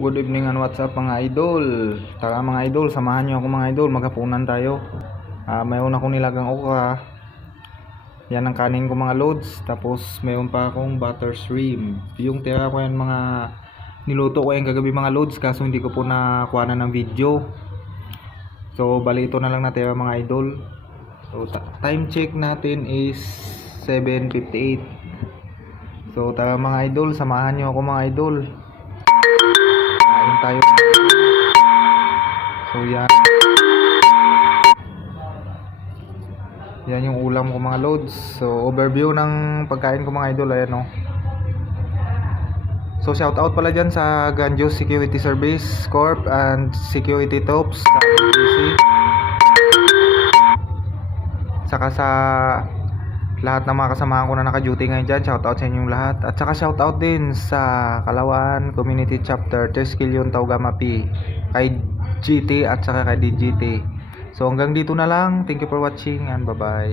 good evening and what's up mga idol. Tara mga idol, samahan nyo ako mga idol, maghapunan tayo. Mayroon akong nilagang okra. Yan ang kanin ko mga loads. Tapos mayroon pa akong butter shrimp. Yung tira ko yan mga niluto ko yan kagabi mga loads, kaso hindi ko po nakuha na ng video. So bali ito na lang natira mga idol. So time check natin is 7:58. So tara mga idol, samahan nyo ako mga idol. Kain tayo. So yan yung ulam ko mga loads. So overview ng pagkain ko mga idol, ayan o. So shout out pala dyan sa Ganjos Security Service Corp and Security Tops sa BGC, saka sa lahat ng mga kasamahan ko na naka-duty ngayon dyan. Shout out sa inyong lahat. At saka shout out din sa Kalawaan Community Chapter Teskilyon Taugama P, kay GT at saka kay DGT. So hanggang dito na lang. Thank you for watching and bye bye.